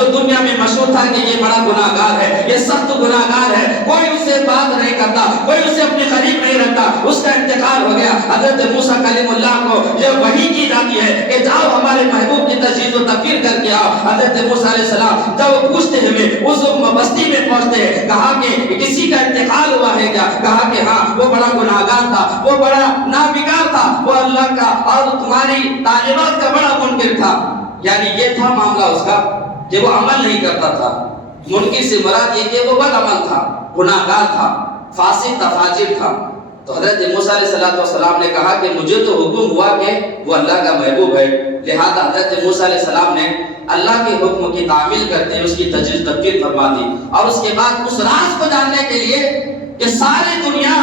جو دنیا میں مشہور تھا کہ یہ بڑا گناہگار ہے، یہ سخت گناہگار ہے، کوئی اس سے بات نہیں کرتا، کوئی اسے اپنے قریب نہیں رکھتا، اس کا انتقال ہو گیا۔ حضرت موسیٰ کلیم اللہ کو یہ وحی کی جاتی ہے کہ جاؤ ہمارے محبوب کی تجہیز و تکفیر کر کے آؤ۔ حضرت موسیٰ علیہ السلام جب وہ پوچھتے ہوئے اس بستی میں پہنچتے ہیں، کہا کہ کسی کا انتقال ہوا ہے کیا؟ کہا کہ ہاں، وہ بڑا گناہگار تھا، وہ بڑا نابکار تھا، وہ اللہ کا اور تمہاری تعلیمات کا بڑا منکر تھا۔ یعنی یہ تھا معاملہ اس کا کہ وہ عمل نہیں کرتا تھا۔ منکر سے مراد یہ کہ وہ بد عمل تھا، گناہگار تھا، فاسق تھا، فاجر تھا۔ تو حضرت موسیٰ علیہ السلام نے کہا کہ مجھے تو حکم ہوا کہ وہ اللہ کا محبوب ہے، لہذا حضرت موسیٰ علیہ السلام نے اللہ کے حکم کی تعمیل کرتے ہیں اس کی تجویز تفسیر فرما دی، اور اس کے بعد اس راز کو جاننے کے لیے کہ ساری دنیا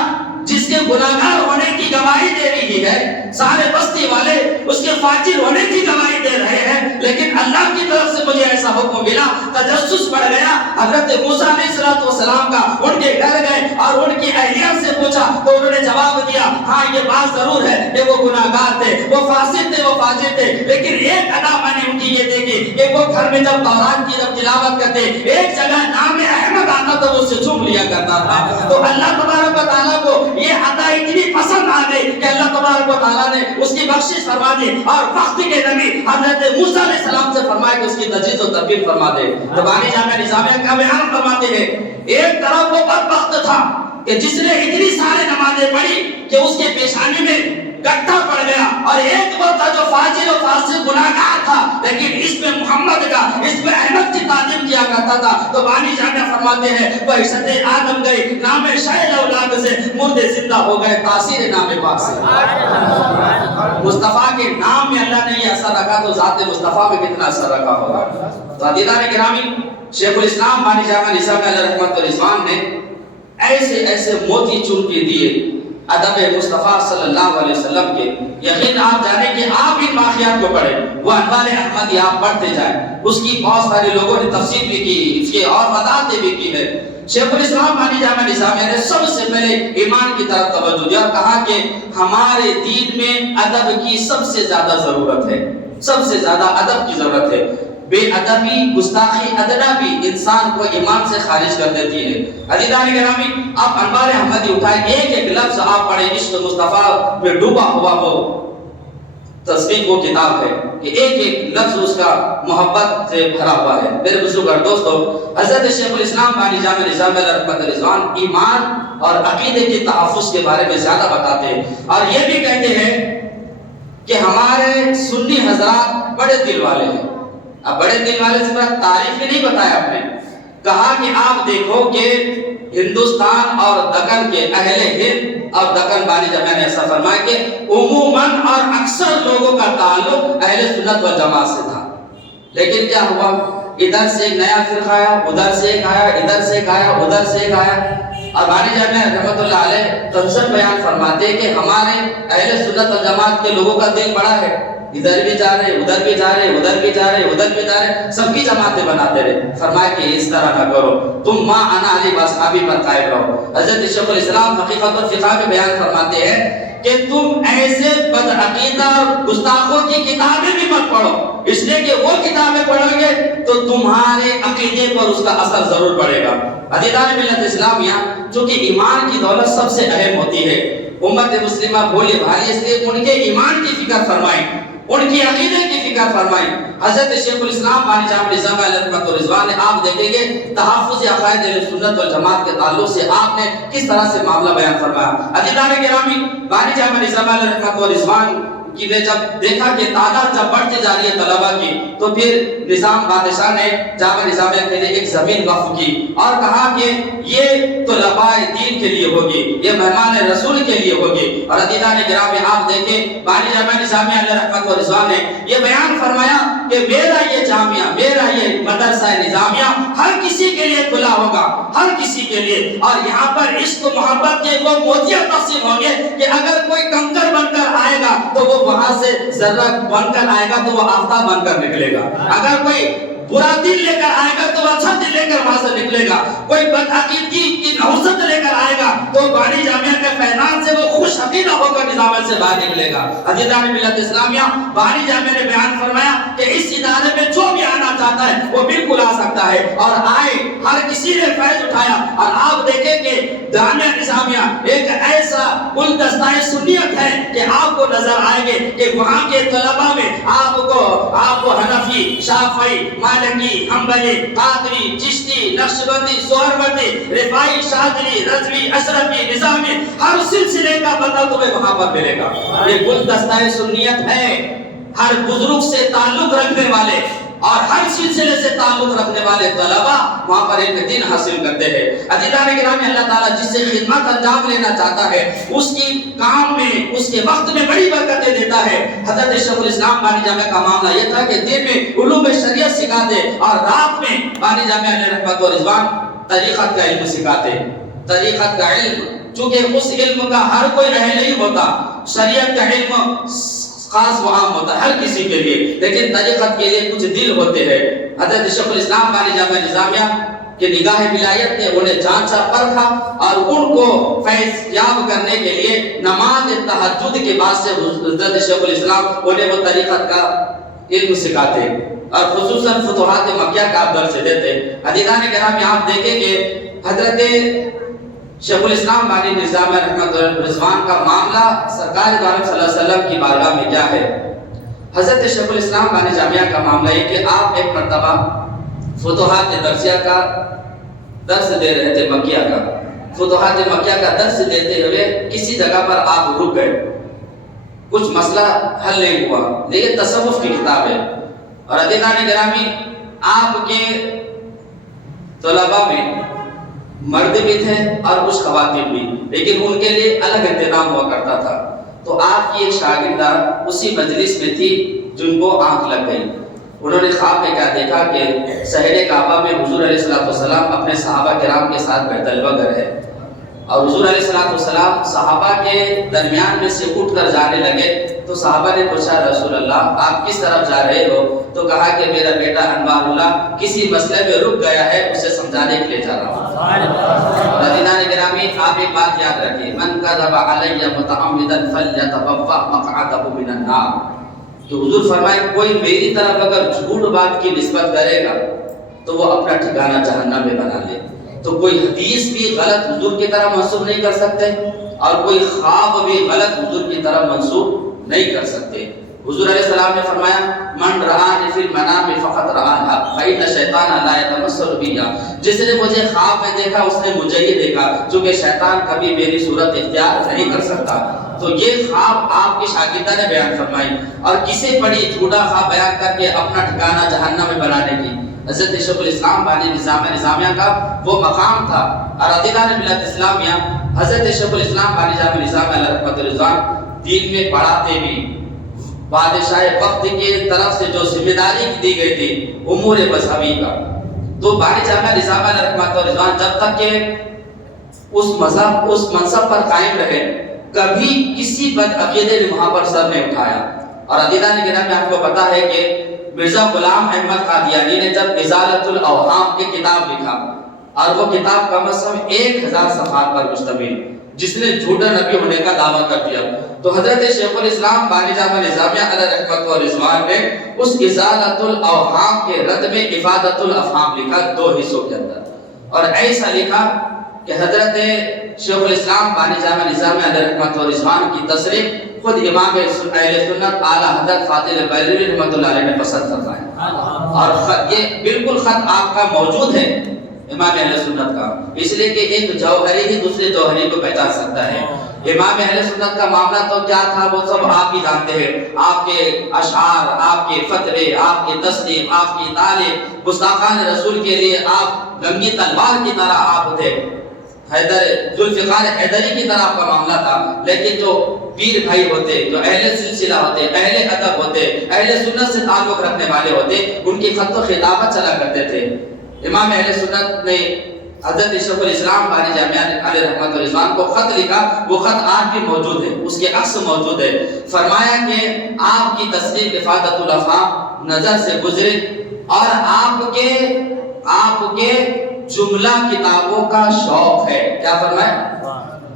جس کے گناہگار ہونے کی گواہی دے رہی ہے، سارے بستی والے اس کے فاجر ہونے کی گواہی دے رہے ہیں، لیکن اللہ کی طرف سے مجھے ایسا حکم ملا، تجسس بڑھ گیا۔ حضرت موسیٰ علیہ السلام کا ان کے گھر گئے اور ان کی اہلیہ سے پوچھا تو انہوں نے جواب دیا، ہاں یہ بات ضرور ہے کہ وہ گناہگار تھے، وہ فاسق تھے، وہ فاجر تھے، لیکن ایک ادا میں نے ان کی یہ دیکھی کہ وہ گھر میں جب تورات کی جب تلاوت کرتے، ایک جگہ نام احمد آتا تو وہ اسے چوم لیا کرتا تھا۔ تو اللہ تبارک و تعالیٰ کو یہ عطا اتنی پسند آ گئی کہ اللہ تبارک و تعالیٰ نے اس کی بخشش فرما دی، اور وقت کے نبی حضرت موسیٰ علیہ السلام سے فرمایا کہ اس کی تجویز و تربیت فرما دے۔ ربانی جامعہ نظامیہ کا بیان فرماتے ہیں، ایک طرف وہ بدبخت تھا کہ جس نے اتنی سارے نمازیں پڑھی کہ اس کے پیشانی میں گٹھا پڑ گیا، اور ایک وہ تھا جو فاجر و فاسق گناہگار تھا لیکن اس میں محمد کا، اس میں احمد کی تعظیم کیا کرتا تھا۔ تو بانی جامعہ فرماتے ہیں وہ عزت آدم گئی، نام شاہد اولاد سے مردے زندہ ہو گئے تاثیر نام پاک سے۔ مصطفیٰ کے نام میں اللہ نے یہ اثر رکھا تو ذات مصطفیٰ میں کتنا اثر رکھا ہوگا۔ تو عزیزان گرامی، شیخ الاسلام بانی جامعہ نظامیہ علیہ رحمت الرضوان نے ایسے ایسے موتی چن کے دیے ادب مصطفیٰ صلی اللہ علیہ وسلم کے۔ یقین آپ جانیں کہ آپ ان واقعات کو پڑھیں، وہ انوار احمدی آپ پڑھتے جائیں، اس کی بہت سارے لوگوں نے تفسیر بھی کی، اس کے اور وضاحتیں بھی کی ہے۔ شیخ الاسلام بانی جامعہ نظامیہ نے سب سے پہلے ایمان کی طرف توجہ دیا اور کہا کہ ہمارے دین میں ادب کی سب سے زیادہ ضرورت ہے، سب سے زیادہ ادب کی ضرورت ہے۔ بے ادبی، گستاخی، ادنا بھی انسان کو ایمان سے خارج کر دیتی ہے۔ عزیزان گرامی، آپ انوار احمدی اٹھائیں، ایک ایک لفظ آپ پڑھیں، عشق مصطفیٰ میں ڈوبا ہوا ہو تصویر وہ کتاب ہے کہ ایک ایک لفظ اس کا محبت سے بھرا ہوا ہے۔ میرے بزرگ اور دوستو، حضرت شیخ الاسلام بانی جامعہ نظامیہ علیہ رحمت الرضوان ایمان اور عقیدے کے تحفظ کے بارے میں زیادہ بتاتے ہیں، اور یہ بھی کہتے ہیں کہ ہمارے سنی حضرات بڑے دل والے ہیں۔ اب بڑے دل والے سے بڑا تعریف نہیں بتایا آپ نے، کہا کہ آپ دیکھو کہ ہندوستان اور دکن کے اہل ہند اور دکن بانی جامعہ نے ایسا فرمایا کہ عموماً اور اکثر لوگوں کا تعلق اہل سنت و جماعت سے تھا، لیکن کیا ہوا، ادھر سے ایک نیا فرقہ آیا، ادھر سے ایک آیا، ادھر سے ایک آیا، ادھر سے ایک آیا، اور بانی جامعہ رحمت اللہ علیہ تنصر بیان فرماتے ہیں کہ ہمارے اہل سنت و جماعت کے لوگوں کا دل بڑا ہے، ادھر بھی جا رہے، ادھر بھی جا رہے، ادھر بھی جا رہے، ادھر بھی جا رہے، سب کی جماعتیں بناتے رہے۔ فرمایا کہ اس طرح نہ کرو، تم ما انا علی واصحابی پر قائم رہو۔ حضرت شیخ الاسلام حقیقت الفقہ میں بیان فرماتے ہیں کہ تم ایسے بدعقیدہ گستاخوں کی کتابیں بھی مت پڑھو، اس لیے کہ وہ کتابیں پڑھو گے تو تمہارے عقیدے پر اس کا اثر ضرور پڑے گا۔ عزیزان ملت اسلامیہ، چونکہ ایمان کی دولت سب سے اہم ہوتی ہے، امت مسلمہ بھولے بھالی، اس لیے ان کے ایمان کی فکر فرمائیں، ان کی عقیدے کی فکر فرمائیں۔ حضرت شیخ الاسلام بانی جامعہ نظامیہ علیہ رحمت الرضوان نے آپ دیکھیں گے تحفظ عقائد اہل سنت والجماعت کے تعلق سے آپ نے کس طرح سے معاملہ بیان فرمایا۔ عزیزان گرامی، بانی جامعہ نظامیہ علیہ رحمت الرضوان کی نے جب دیکھا کہ تعداد جب بڑھتی جا رہی ہے طلباء کی، تو پھر نظام بادشاہ نے جامعہ نظامیہ کے لیے ایک زمین وقف کی اور کہا کہ یہ طلباء دین کے لیے ہوگی، یہ مہمان رسول کے لیے ہوگی۔ اور عزیزان گرامی، آپ دیکھیں بانی جامعہ نظامیہ علیہ رحمت الرضوان نے یہ بیان فرمایا کہ میرا یہ جامعہ، میرا یہ مدرسہ نظامیہ ہر کسی کے لیے کھلا ہوگا، ہر کسی کے لیے، اور یہاں پر عشق و محبت کے وہ موتیاں تقسیم ہوں گے کہ اگر کوئی کنکر بن کر آئے گا تو وہ وہاں سے ذرہ بن کر آئے گا تو وہ آفتاب بن کر نکلے گا، اگر کوئی برا دل لے کر آئے گا تو اچھا دل لے کر وہاں سے نکلے گا. کوئی بدعقیدگی کی نحوست لے کر آئے گا تو بانی جامعہ کے فیضان سے وہ خوش عقیدہ ہو کر نظام سے باہر نکلے گا. عزیزان ملت اسلامیہ، بانی جامعہ نے بیان فرمایا کہ اس ادارے میں جو بھی آنا چاہتا ہے وہ بالکل آ سکتا ہے، اور آئے، ہر کسی نے فیض اٹھایا. اور آپ دیکھیں کہ جامعہ نظامیہ ایک ایسا گلدستہ سنیت ہے کہ آپ کو نظر آئے گے کہ وہاں کے طلباء میں آپ کو حنفی، شافعی، مالکی، حنبلی، قادری، چشتی، نقشبندی، سہروردی، رفاعی، شاذلی، رضوی، اشرفی، نظامی، ہر سلسلے کا بندہ تمہیں وہاں پر ملے گا. یہ گلدستہ سنیت ہے. ہر بزرگ سے تعلق رکھنے والے اور ہر سلسلے سے تعلق رکھنے والے طلباء وہاں پر ایک دین حاصل کرتے ہیں. عزیزان گرامی، اللہ تعالیٰ جس سے خدمت انجام لینا چاہتا ہے اس کی کام میں، اس کے وقت میں بڑی برکتیں دیتا ہے. حضرت شیخ الاسلام بانی جامعہ کا معاملہ یہ تھا کہ دن میں علوم شریعت سکھاتے اور رات میں بانی جامعہ علیہ رحمت و رضوان طریقت کا علم سکھاتے. طریقت کا علم، چونکہ اس علم کا ہر کوئی اہل نہیں ہوتا، شریعت کا علم خاص و عام ہوتا ہے ہر کسی کے لیے، لیکن طریقت کے لیے کچھ دل ہوتے ہیں. حضرت شیخ الاسلام بانی جامعہ نظامیہ کہ نگاہ ولایت نے انہیں جانچا پرکھا اور ان کو فیض یاب کرنے کے لیے نماز تہجد کے بعد سے حضرت شیخ الاسلام انہیں وہ طریقت کا علم سکھاتے اور خصوصاً فتوحات مکیہ کا درس دیتے. عزیزان کرام، آپ دیکھیں کہ حضرت شیخ الاسلام بانی نظامیہ رحمت رضوان کا معاملہ سرکار دو عالم صلی اللہ علیہ وسلم کی بارگاہ میں کیا ہے. حضرت شیخ الاسلام بانی جامعہ کا معاملہ ہے کہ آپ ایک مرتبہ فتوحات درسیہ کا درس دے رہے تھے، مکیہ کا فتوحات مکیہ کا درس دیتے ہوئے کسی جگہ پر آپ رک گئے. کچھ مسئلہ حل نہیں ہوا. یہ تصوف کی کتاب ہے. اور عزیزان گرامی، آپ کے طلباء میں مرد بھی تھے اور کچھ خواتین بھی، لیکن ان کے لیے الگ انتظام ہوا کرتا تھا. تو آپ کی ایک شاگردہ اسی مجلس میں تھی جن کو آنکھ لگ گئی. انہوں نے خواب میں کیا دیکھا کہ سحر کعبہ میں حضور علیہ السلام اپنے صحابہ کرام کے ساتھ بیت البدر ہے، اور حضور علیہ السلام صحابہ کے درمیان میں سے اٹھ کر جانے لگے. تو صحابہ نے پوچھا، رسول اللہ آپ کس طرف جا رہے ہو؟ تو کہا کہ میرا بیٹا انوار اللہ کسی مسئلے میں رک گیا ہے، اسے سمجھانے کے لیے جا رہا ہوں. عزیزان گرامی، آپ ایک بات یاد رکھیں، من کذب علی متعمدا فلیتبوأ مقعدہ من النار. تو حضور فرمائے کوئی میری طرف اگر جھوٹ بات کی نسبت کرے گا تو وہ اپنا ٹھکانہ جہنم میں بنا لے. تو کوئی حدیث بھی غلط حضور کی طرح منسوب نہیں کر سکتے اور کوئی خواب بھی غلط حضور کی طرح منسوب نہیں کر سکتے. حضور علیہ السلام نے فرمایا، من رآنی فی المنام فقط رآ الحق فإن الشیطان لا یتمثل بی. جس نے مجھے خواب میں دیکھا اس نے مجھے ہی دیکھا، چونکہ شیطان کبھی میری صورت اختیار نہیں کر سکتا. تو یہ خواب آپ کی شاگردہ نے بیان فرمائی اور کسی بڑی جھوٹا خواب بیان کر کے اپنا ٹھکانہ جہنم میں بنانے کی. حضرت شیخ الاسلام بانی نظامیہ کا وہ مقام تھا. اور عزیزان ملت اسلامیہ، حضرت شیخ الاسلام بانی نظامیہ علیہ رحمت رضوان دین میں پڑھاتے بھی. بادشاہ وقت کی طرف سے جو ذمہ داری دی گئی تھی امور مذہبی کا، تو بانی جامعہ نظامیہ علیہ رحمت رضوان جب تک کہ اس مذہب اس منصب پر قائم رہے کبھی کسی بدعقیدے نے وہاں پر سر نہیں اٹھایا. اور عزیزان گرامی، آپ کو پتا ہے کہ مرزا غلام احمد قادیانی نے جب ازالۃ الاوہام کی کتاب لکھا اور وہ کتاب کم از کم 1000 صفحات پر مشتمل، جس نے جھوٹا نبی ہونے کا دعویٰ کر دیا، تو حضرت شیخ الاسلام بانی جامعہ نظامیہ علیہ رحمت و رضوان نے اس ازالۃ الاوہام کے رد میں افادۃ الافہام لکھا 2 حصوں کے اندر. اور ایسا لکھا کہ حضرت شیخ الاسلام بانی جامعہ نظامیہ علیہ رحمت و رضوان کی تصریح خود امام اہل سنت اعلیٰ حضرت فاضل بریلوی رحمۃ اللہ علیہ نے پسند فرمایا. اور یہ بالکل خط آپ کا موجود ہے امام اہل سنت کا، اس لیے کہ ایک جوہری ہی دوسرے جوہری کو پہچان سکتا ہے. امام اہل سنت کا معاملہ تو کیا تھا وہ سب آپ ہی جانتے ہیں. آپ کے اشعار، آپ کے فتوے، آپ کے تصنیف، آپ کی تعلیم، گستاخان رسول کے لیے آپ جنگی تلوار کی طرح آپ تھے. ذوالفقار حیدری کی طرح آپ کا معاملہ تھا. لیکن جو پیر بھائی ہوتے، جو اہل سلسلہ ہوتے، اہل ادب ہوتے، اہل سنت سے تعلق رکھنے والے ہوتے، ان کی خط و خطابت چلا کرتے تھے. امام اہل سنت نے حضرت شیخ الاسلام بانی جامعہ علیہ رحمت رضوان کو خط لکھا، وہ خط آج بھی موجود ہے، اس کے عکس موجود ہے. فرمایا کہ آپ کی تصریح افادۃ الافہام نظر سے گزرے اور آپ کے جملہ کتابوں کا شوق ہے. کیا فرمایا؟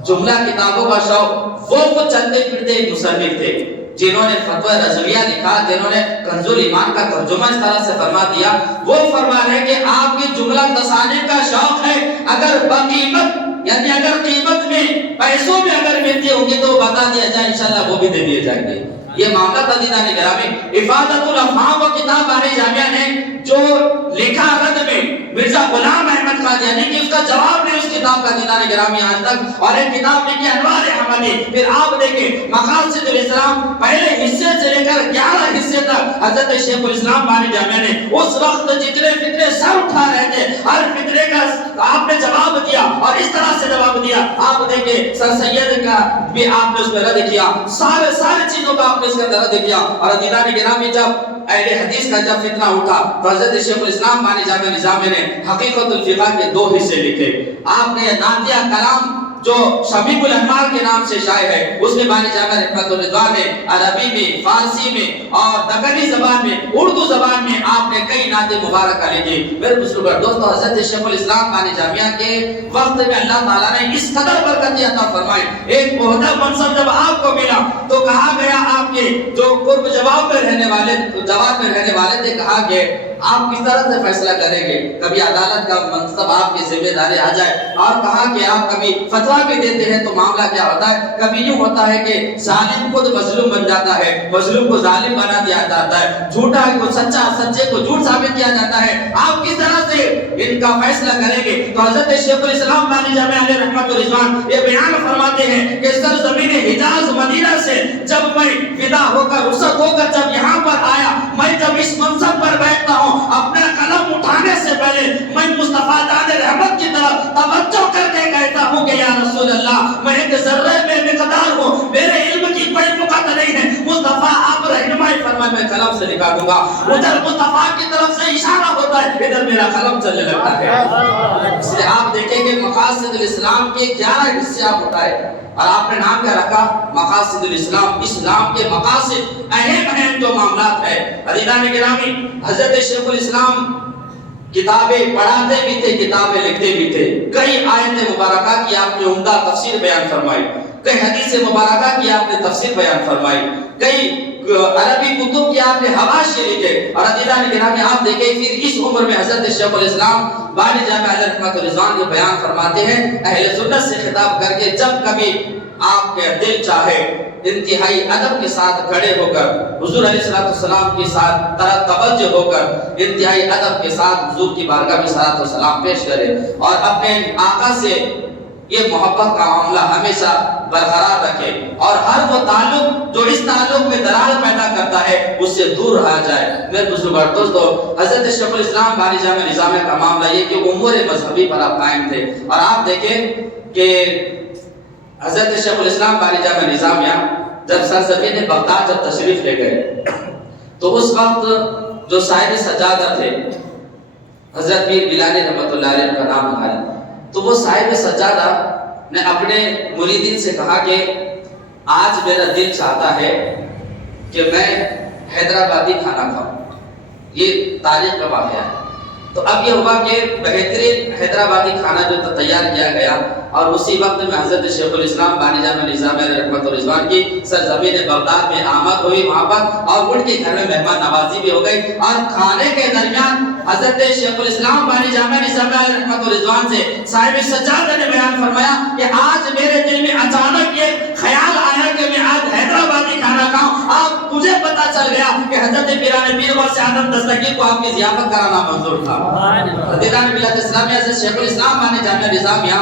جملہ کتابوں کا شوق. وہ چلتے پھرتے مصنف تھے جنہوں نے فتوی رضویہ لکھا، جنہوں نے کنز الایمان کا ترجمہ اس طرح سے فرما دیا. وہ فرما رہے کہ آپ کی جملہ تصانے کا شوق ہے، اگر بقیمت یعنی اگر قیمت میں پیسوں میں اگر ملتی ہوگی تو بتا دیا جائے، انشاءاللہ وہ بھی دے دیے جائیں گے. یہ معاملہ عزیزان گرامی افادۃ الافہام و کتاب بانی جامعہ نے جو لکھا رد میں مرزا غلام احمد قادیانی کی، اس کا جواب نے اس کتاب کا عزیزان گرامی آج تک. اور ایک کتاب لکھی انوار احمدی. پھر آپ دیکھیں مقاصد الاسلام پہلے حصے سے لے کر 11 حصے تک حضرت شیخ الاسلام بانی جامعہ نے اس وقت جتنے فتنے سر اٹھا رہے تھے ہر فتنے کا آپ نے جواب دیا، اور اس طرح سے جواب دیا. آپ دیکھیں سر سید کا بھی آپ نے اس میں رد کیا، سارے چیزوں کا آپ نے اس کا رد کیا. اور عزیزان گرامی جب اہل حدیث کا جب فتنہ اٹھا تو حضرت شیخ الاسلام بانی جامعہ نظامیہ نے حقیقت الفقہ کے 2 حصے لکھے. آپ نے ناتیہ کلام جو شبیب الانوار کے نام سے شائع ہے، اس میں بانی جامعہ رحمت الرضوان نے عربی میں، فارسی میں اور دکنی زبان میں، اردو زبان میں آپ نے کئی نعتیں مبارکہ لکھی. میرے بزرگوں دوستو، حضرت شیخ الاسلام بانی جامعہ کے وقت میں اللہ تعالیٰ نے اس قدر برکت عطا فرمائی. ایک عہدہ منصب جب آپ کو ملا تو کہا گیا آپ کے جو قرب جواب میں رہنے والے تھے، کہا کہ آپ کس طرح سے فیصلہ کریں گے، کبھی عدالت کا منصب آپ کی ذمہ داری آ جائے. اور کہا کہ آپ کبھی فتویٰ بھی دیتے ہیں تو معاملہ کیا ہوتا ہے، کبھی یوں ہوتا ہے کہ ظالم خود مظلوم بن جاتا ہے، مظلوم کو ظالم بنا دیا جاتا ہے، جھوٹا کو سچا، سچے کو جھوٹ ثابت کیا جاتا ہے. آپ کس طرح سے ان کا فیصلہ کریں گے؟ تو حضرت شیخ الاسلام بانی جامعہ علیہ رحمت الرضوان یہ بیان فرماتے ہیں کہ سرزمین حجاز مدینہ سے جب میں فدا ہو کر رخصت ہو کر جب یہاں پر آیا، میں جب اس منصب پر بیٹھتا ہوں اپنا قلم اٹھانے سے پہلے میں مصطفیٰ داد رحمت کی طرف توجہ کر کے کہتا ہوں کہ یا رسول اللہ، میں ایک ذرے میں مقدار ہوں، میرے علم کی کوئی بقعت نہیں ہے، مصطفیٰ آپ رہنمائی فرمائے، میں قلم سے لکھا دوں گا. ادھر مصطفیٰ کی طرف سے اشارہ ہوتا ہے، ادھر میرا قلم چلنے لگتا ہے. اس لیے آپ دیکھیں کہ مقاصد الاسلام کے 11 حصے آپ اٹھائے اور آپ نے نام کیا رکھا؟ مقاصد الاسلام. اسلام کے مقاصد اہم جو معاملات ہے. عزیزان گرامی، حضرت شیخ الاسلام کتابیں پڑھاتے بھی تھے، کتابیں لکھتے بھی تھے. کئی آیت مبارکہ کی آپ نے عمدہ تفسیر بیان فرمائی، کئی حدیث مبارکہ کی آپ نے تفسیر بیان فرمائی، کئی عربی کتب کی آپ نے حواشی لکھے. اور عزیزان گرامی آپ دیکھیں پھر اس عمر میں حضرت شیخ الاسلام بانی جامعہ علیہ رحمت الرضوان یہ بیان فرماتے ہیں اہل سنت سے خطاب کر کے، جب کبھی آپ کے دل چاہے انتہائی ادب کے ساتھ کھڑے ہو کر حضور علیہ السلام کے ساتھ توجہ ہو کر انتہائی ادب کے ساتھ حضور کی بارگاہ میں صلوات و سلام پیش کرے اور اپنے آقا سے یہ محبت کا معاملہ ہمیشہ برقرار رکھے اور ہر وہ تعلق جو اس تعلق میں دراڑ پیدا کرتا ہے اس سے دور رہا جائے. میرے بزرگوں دوستو، حضرت شیخ الاسلام بانی جامعہ نظامیہ کا معاملہ یہ کہ امور مذہبی پر آپ قائم تھے. اور آپ دیکھیں کہ حضرت شیخ الاسلام بانی جامعہ نظامیہ جب سرزمین بغداد جب تشریف لے گئے تو اس وقت جو صاحب سجادہ تھے حضرت پیر بلانی رحمت اللہ علیہ کا نام ہے، تو وہ صاحب سجادہ نے اپنے مریدین سے کہا کہ آج میرا دل چاہتا ہے کہ میں حیدرآبادی کھانا کھاؤں. یہ تاریخ کا واقعہ ہے. تو اب یہ ہوا کہ بہترین حیدرآبادی کھانا جو تیار کیا گیا اور اسی وقت میں حضرت شیخ الاسلام بانی جامعہ نظامیہ علیہ رحمت الرضوان کی سرزمین بغداد میں آمد ہوئی وہاں پر اور ان کے گھر میں مہمان نوازی بھی ہو گئی. اور کھانے کے درمیان حضرت شیخ الاسلام بانی جامعہ نظامیہ علیہ رحمت الرضوان سے صاحب سجادہ نے بیان فرمایا کہ آج میرے دل میں اچانک یہ خیال آیا کہ میں آج حیدرآبادی کھانا کھاؤں. آپ مجھے پتا چل گیا کہ حضرت پیران پیر غوث اعظم دستگیر کو آپ کی ضیافت کرانا منظور تھا. دیدان ملت اسلامیہ سے شیخ الاسلام بانی جامعہ نظامیہ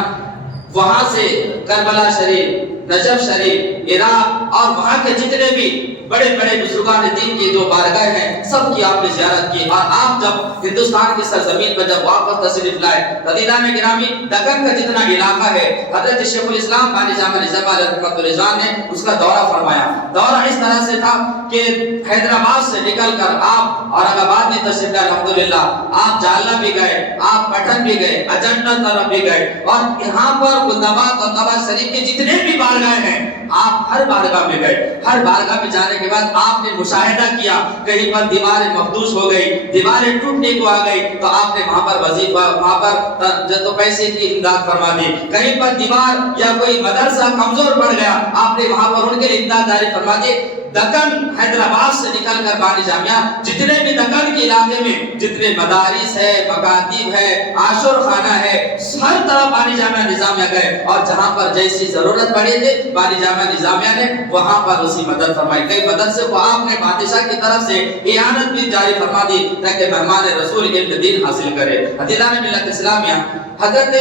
وہاں سے کربلا شریف، نجف شریف، عراق اور وہاں کے جتنے بھی بڑے بڑے بزرگان دین کی جو بارگاہیں ہیں سب کی آپ نے زیارت کی. اور آپ جب ہندوستان کی سرزمین پر جب واپس تشریف لائے عزیزان گرامی، دکن کا جتنا علاقہ ہے حضرت شیخ الاسلام بانی جامعہ نظامیہ علیہ رحمت الرضوان نے اس کا دورہ فرمایا. دورہ اس طرح سے تھا کہ حیدرآباد سے نکل کر آپ اورنگ آباد میں تشریف لائے. الحمدللہ آپ جالنا بھی گئے، آپ پٹن بھی گئے، اجنتا طرف بھی گئے اور یہاں پر گلدآباد اور نواز شریف کے جتنے بھی بارگاہیں ہیں آپ ہر بارگاہ میں گئے. ہر بارگاہ میں جانے کے بعد آپ نے مشاہدہ کیا کہیں پر دیواریں مخدوش ہو گئی، دیواریں ٹوٹنے کو آ گئی، تو آپ نے وہاں پر وظیفہ، وہاں پر تو پیسے کی امداد فرما دی۔ کہیں پر دیوار یا کوئی مدرسہ کمزور پڑ گیا، آپ نے وہاں پر ان کے لیے امداد جاری فرما دی۔ دکن حیدرآباد سے نکل کر بانی جامعہ جتنے بھی دکن کے علاقے میں جتنے مدارس ہے، مکاتب ہے، عاشور خانہ ہے، ہر طرح بانی جامعہ نظامیہ گئے، اور جہاں پر جیسی ضرورت پڑی تھی بانی جامعہ نظامیہ نے وہاں پر اسی مدد فرمائی۔ کئی مدرسے کو آپ نے بادشاہ کی طرف سے اعانت بھی جاری فرما دی تاکہ مہمان رسول علم دین حاصل کرے۔ عزیزان ملت اسلامیہ، حضرت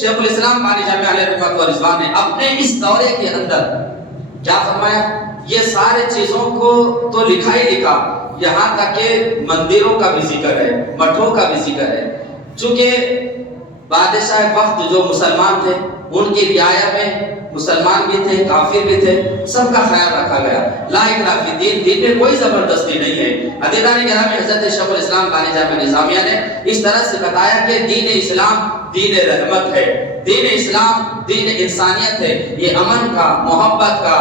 شیخ الاسلام بانی جامعہ علیہ رحمت و رضوان نے اپنے اس دورے کے اندر کیا فرمایا؟ یہ سارے چیزوں کو تو لکھا ہی لکھا، یہاں تک کہ مندروں کا بھی ذکر ہے، مٹھوں کا بھی ذکر ہے۔ چونکہ بادشاہ وقت جو مسلمان تھے ان کی رعایا میں مسلمان بھی تھے، کافر بھی تھے، سب کا خیال رکھا گیا۔ لا اکراہ فی الدین، دین میں کوئی زبردستی نہیں ہے۔ عزیزان گرامی، حضرت شیخ الاسلام بانی جامعہ نظامیہ نے اس طرح سے بتایا کہ دین اسلام دین رحمت ہے، دین اسلام دین انسانیت ہے، یہ امن کا، محبت کا،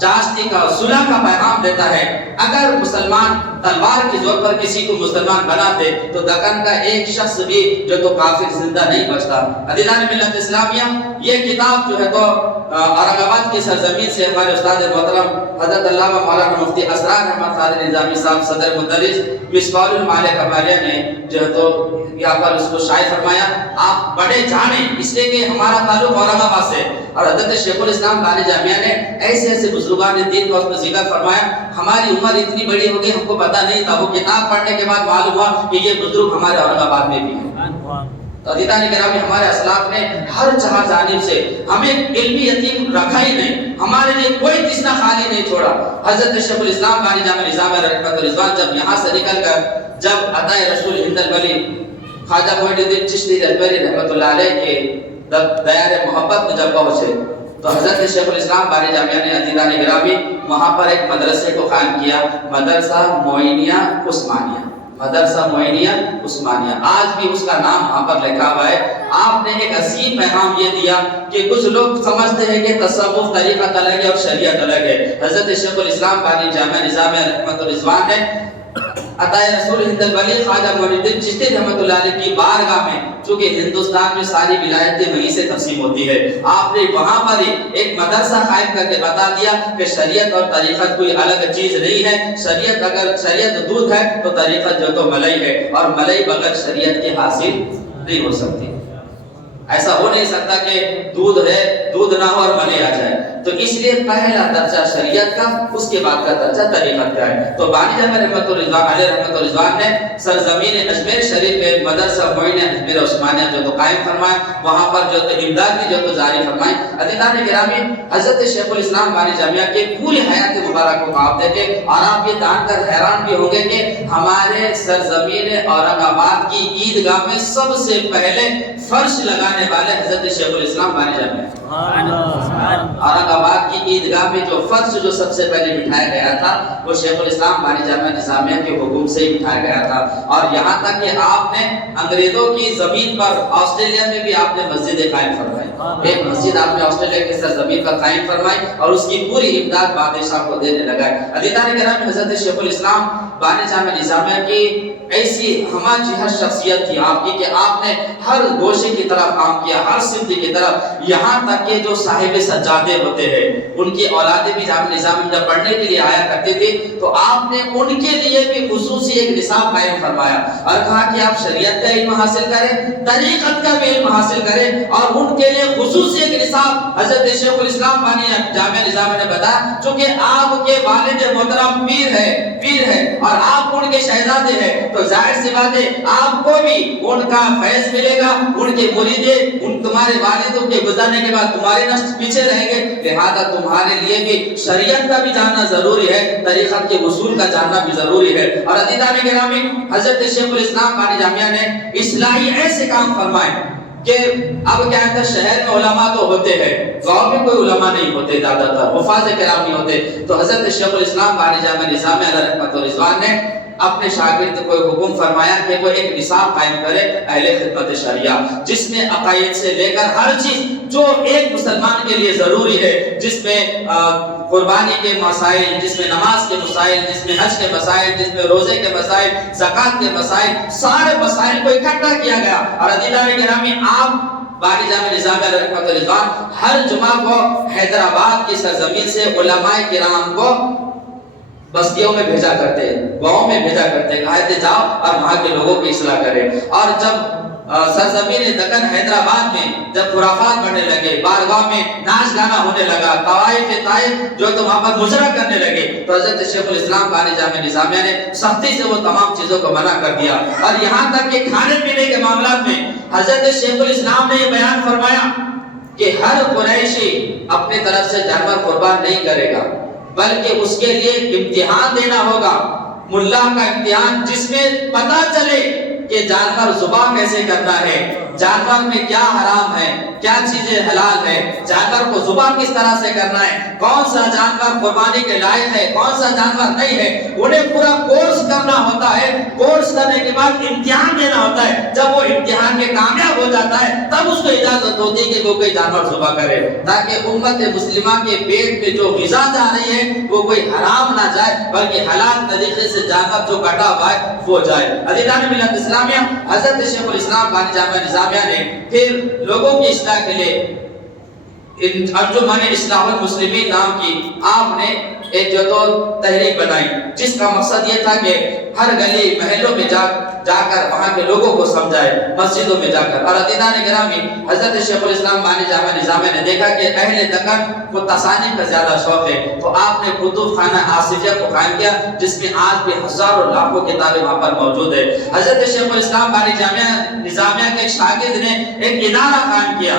چاشتی کا، صلح کا پیغام دیتا ہے۔ اگر مسلمان تلوار کی زور پر کسی کو مسلمان بناتے تو دکن کا ایک شخص بھی جو تو کافر زندہ نہیں بچتا۔ عزیزان ملت اسلامیہ، یہ کتاب جو ہے تو اورنگ آباد کی سرزمین سے ہمارے استاد محترم حضرت علامہ مولانا مفتی اسرار احمد خالد نظامی صاحب صدر مدرس مصباح المعالیٰ کمالیہ نے جو ہے تو یہاں پر اس کو شائع فرمایا۔ آپ بڑے جانیں اس لیے کہ ہمارا تعلق اورنگ آباد سے، اور حضرت شیخ الاسلام بانی جامعہ نے ایسے ایسے بزرگان دین کا اس میں ذکر فرمایا۔ ہماری عمر اتنی بڑی ہوگی ہم کو پتہ نہیں تھا، وہ کتاب پڑھنے کے بعد معلوم ہوا کہ یہ بزرگ ہمارے اورنگ آباد میں بھی ہیں۔ تو عزیزان گرامی، ہمارے اسلاف نے ہر جہاں جانب سے ہمیں علمی یتیم رکھا ہی نہیں، ہمارے لیے کوئی تشنہ خالی نہیں چھوڑا۔ حضرت شیخ الاسلام بانی جامعہ نظامیہ علیہ رحمت و رضوان جب یہاں سے نکل کر جب عطائے رسول ہند الولی خواجہ معین الدین چشتی اجمیری رحمت اللہ علیہ کے دیار محبت میں جب پہنچے تو حضرت شیخ الاسلام بانی جامعہ نے عزیزان گرامی وہاں پر ایک مدرسے کو قائم کیا، مدرسہ معینیہ عثمانیہ، مدرسہ معینیہ عثمانیہ، آج بھی اس کا نام وہاں پر لکھا ہوا ہے۔ آپ نے ایک عظیم پیغام یہ دیا کہ کچھ لوگ سمجھتے ہیں کہ تصوف طریقت الگ ہے اور شریعت الگ ہے۔ حضرت شیخ الاسلام بانی جامعہ نظامیہ رحمت الرضوان نے عطائے رسول ہند الولی خواجہ معین الدین چشتی رحمت اللہ علیہ کی بارگاہ میں، چونکہ ہندوستان میں ساری ولایتیں وہیں سے تقسیم ہوتی ہے، آپ نے وہاں پر ایک مدرسہ قائم کر کے بتا دیا کہ شریعت اور طریقت کوئی الگ چیز نہیں ہے، شریعت اگر شریعت دودھ ہے تو طریقت جو تو ملئی ہے، اور ملئی بغیر شریعت کے حاصل نہیں ہو سکتی۔ ایسا ہو نہیں سکتا کہ دودھ ہے، دودھ نہ ہو اور ملئی آ جائے، تو اس لیے پہلا درجہ شریعت کا، اس کے بعد کا درجہ طریقت کا ہے۔ تو بانی جامعہ رحمت الرضوان علیہ رحمت الرضوان نے سرزمین اجمیر شریف میں مدرسہ معینیہ اجمیر عثمانیہ جو تو قائم فرمایا، وہاں پر جو تو امداد بھی جو تو جاری فرمائی۔ عزیزان گرامی، حضرت شیخ الاسلام بانی جامعہ کے پوری حیات مبارک کو آپ دیکھیں اور آپ یہ جان کر حیران بھی ہوں گے کہ ہمارے سرزمین اورنگ آباد کی عیدگاہ میں سب سے پہلے فرش لگانے والے حضرت شیخ الاسلام بانی جامعہ۔ اورنگ آباد کی عیدگاہ میں جو فرش جو سب سے پہلے بٹھایا گیا تھا وہ شیخ الاسلام بانی جامعہ نظامیہ کے حکم سے ہی بٹھایا گیا تھا، اور یہاں تک کہ آپ نے انگریزوں کی زمین پر آسٹریلیا میں بھی آپ نے مسجد قائم فرمائی، ایک مسجد آپ نے آسٹریلیا کی سرزمین پر قائم فرمائی اور اس کی پوری امداد بادشاہ کو دینے لگا۔ عزیزان گرامی، حضرت شیخ الاسلام بانی جامعہ نظامیہ کی ایسی ہمہ جہت شخصیت تھی آپ کی کہ آپ نے ہر گوشے کی طرف کام کیا، ہر سمت کی طرف، یہاں تک کہ جو صاحب سجادے ہوتے ہیں ان کی اولادیں بھی جامعہ نظام میں جب پڑھنے کے لیے آیا کرتے تھے تو آپ نے ان کے لیے بھی خصوصی ایک نصاب قائم فرمایا اور کہا کہ آپ شریعت کا علم حاصل کریں، طریقت کا بھی علم حاصل کریں، اور ان کے لیے خصوصی ایک نصاب حضرت شیخ الاسلام بانی جامعہ نظامیہ نے بتایا، چونکہ آپ کے والد محترم پیر ہے اور آپ ان کے شہزادے ہیں، تو ظاہر سی بات ہے آپ کو بھی ان کا فیض ملے گا، ان کے مریدے ان تمہارے والدوں کے گزرنے کے بعد تمہارے نسل پیچھے رہیں گے، لہذا تمہارے لیے بھی شریعت کا بھی جاننا ضروری ہے، طریقت کے اصول کا جاننا بھی ضروری ہے۔ اور عزیزان گرامی، حضرت شیخ الاسلام بانی جامعہ نے اصلاحی ایسے کام فرمائے کہ اب کیا ہے، شہر میں علماء تو ہوتے ہیں، گاؤں میں کوئی علماء نہیں ہوتے، زیادہ تر حفاظ کرام نہیں ہوتے، تو حضرت شیخ الاسلام بانی جامعہ نظامیہ علیہ رحمت الرضوان نے اپنے شاگرد کو حکم فرمایا کہ وہ ایک نصاب قائم کرے اہل خدمت شریعہ، جس میں عقائد سے لے کر ہر چیز جو ایک مسلمان کے لیے ضروری ہے، جس میں قربانی کے مسائل، جس میں نماز کے مسائل، جس میں حج کے مسائل، جس میں روزے کے مسائل، زکوٰۃ کے مسائل، سارے مسائل کو اکٹھا کیا گیا۔ اور عزیزان گرامی، آپ بانی جامع نظامیہ علیہ رحمۃ رضوان ہر جمعہ کو حیدرآباد کی سرزمین سے علماء کرام کو بستیوں میں بھیجا کرتے، گاؤں میں بھیجا کرتے، کہتے جاؤ اور وہاں کے لوگوں کی اصلاح کرے۔ اور جب سرزمین دکن حیدرآباد میں جب خرافات بڑھنے لگے، بارگاہ میں ناچ گانا ہونے لگا، طوائف طائف جو تو وہاں پر مجرا کرنے لگے، تو حضرت شیخ الاسلام بانی جامع نظامیہ نے سختی سے وہ تمام چیزوں کو منع کر دیا۔ اور یہاں تک کہ کھانے پینے کے معاملات میں حضرت شیخ الاسلام نے یہ بیان فرمایا کہ ہر قریشی اپنے طرف سے جانور قربان نہیں کرے گا، بلکہ اس کے لیے امتحان دینا ہوگا، ملا کا امتحان، جس میں پتہ چلے کہ جانور ذبح کیسے کرنا ہے، جانور میں کیا حرام ہے، کیا چیزیں حلال ہے، جانور کو ذبح کس طرح سے کرنا ہے، کون سا جانور قربانی کے لائق ہے، کون سا جانور نہیں ہے۔ انہیں پورا کورس کرنا ہوتا ہے، کورس کرنے کے بعد امتحان دینا ہوتا ہے۔ جب وہ امتحان میں کامیاب ہو جاتا ہے تب اس کو اجازت ہوتی ہے کہ وہ کوئی جانور ذبح کرے، تاکہ امت مسلمہ کے پیٹ میں جو غذا جا رہی ہے وہ کوئی حرام نہ جائے، بلکہ حلال طریقے سے جانور جو کٹا ہوا ہے وہ جائے۔ عزیزان ملت اسلامیہ، حضرت شیخ الاسلام بانی جامع نظامیہ نے پھر لوگوں کی اصلاح کے لیے انجمن اصلاح المسلمین نام کی آپ نے ایک جو تو تحریک بنائی، جس کا مقصد یہ تھا کہ ہر گلی محلوں میں جا کر وہاں کے لوگوں کو سمجھائے، مسجدوں میں جا کر۔ اور عزیزان گرامی، حضرت شیخ الاسلام بانی جامع نظامیہ نے دیکھا کہ اہل دکن کو تصانیف کا زیادہ شوق ہے، تو آپ نے کتب خانہ آصفیہ کو قائم کیا، جس میں آج بھی ہزاروں لاکھوں کتابیں وہاں پر موجود ہے۔ حضرت شیخ الاسلام بانی جامع نظامیہ کے ایک شاگرد نے ایک ادارہ قائم کیا،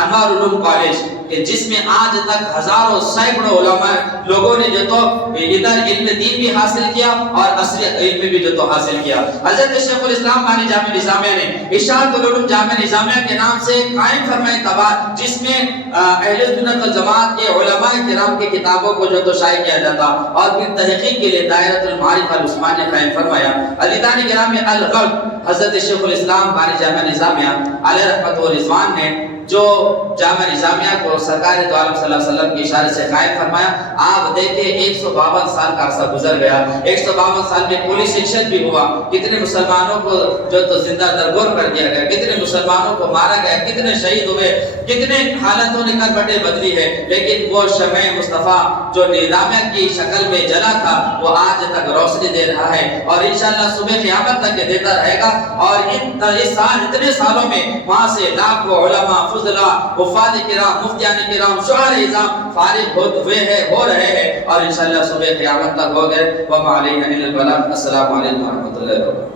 انوار علوم کالج، کہ جس میں آج تک ہزاروں سینکڑوں علماء لوگوں نے جو تو ادھر علم دین بھی حاصل کیا اور عصری علم بھی جو تو حاصل کیا۔ حضرت شیخ الاسلام بانی جامع نظامیہ نے ارشاد العلوم جامع نظامیہ کے نام سے قائم فرمائے تبار، جس میں اہل سنت والجماعت کے علماء کرام کی کتابوں کو جو تو شائع کیا جاتا، اور پھر تحقیق کے لیے دائرۃ المعارف العثمانیہ قائم فرمایا۔ عزیزان گرامی، الغرب حضرت شیخ الاسلام بانی جامع نظامیہ علیہ رحمۃ رضوان نے جو جامع نظامیہ کو سرکار دو عالم صلی اللہ علیہ وسلم کے اشارے سے قائم فرمایا، آپ دیکھیں 152 سال کا عرصہ گزر گیا، 152 سال میں پولیس ایکشن بھی ہوا، کتنے مسلمانوں کو جو تو زندہ درگور کر دیا گیا، کتنے مسلمانوں کو مارا گیا، کتنے شہید ہوئے، کتنے حالتوں نے کربٹیں بدلی ہے، لیکن وہ شمع مصطفیٰ جو نظامیہ کی شکل میں جلا تھا وہ آج تک روشنی دے رہا ہے، اور انشاءاللہ صبح قیامت تک یہ دیتا رہے گا۔ اور اتنے سالوں میں وہاں سے لاکھوں علماء، فضلاء، حفاظ کرام، مفتیان کرام، شعراء اعظام فارغ ہو رہے ہیں، اور انشاءاللہ صبح قیامت تک ہو گئے۔ وما علینا الا البلاغ۔ السلام علیکم ورحمۃ اللہ وبرکاتہ۔